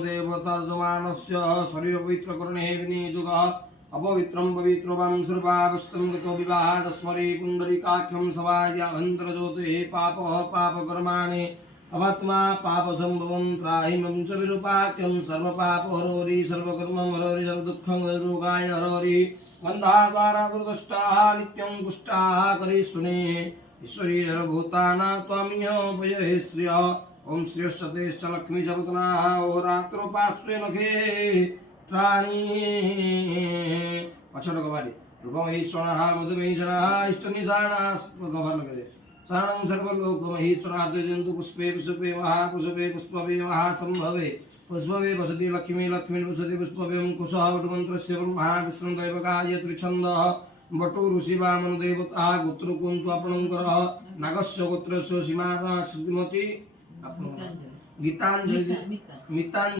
देवता जमानस्य शरीर पवित्र करणे विनियोगः अपवित्रं पवित्रवां सर्वावस्थं गतो विवाहात् स्मरे पुण्डरीकाख्यं सवायाभ्यन्तर ज्योतिः पापः पापकर्माणि अवात्मा पापसंभवं त्राहिमं च विरूपाख्यं सर्वपापहरोरि सर्वकर्महरोरि सर्वदुःखं रोगाय हरोरि गन्धाद्वारा दुर्दष्टाः नित्यं पुष्टाः करिष्णुने ईश्वरी सर्वभूतानां त्वामिह भजे श्रियः ओम श्रेष्ठतेश्च लक्ष्मी सर्वतनाः अहोरात्रोपास्वे नखे त्राणी अक्षरकवारी रूपमहेश्वरः मधुमहेश्वरः इष्टनिशानः गवार लगे शरणं सर्वलोकमहेश्वरः द्विजन्तु पुष्पे पुष्पे महापुष्पे पुष्पवे महासंभवे पुष्पवे वसति लक्ष्मी लक्ष्मी वसति पुष्पवे कुशः वटुमन्त्रस्य ब्रह्मा विष्णु दैवकाय त्रिछन्दः वटु ऋषि वामन देवता गोत्र कुन्तु आपणं करः नागस्य गोत्रस्य सीमाना श्रीमती गीतांजलि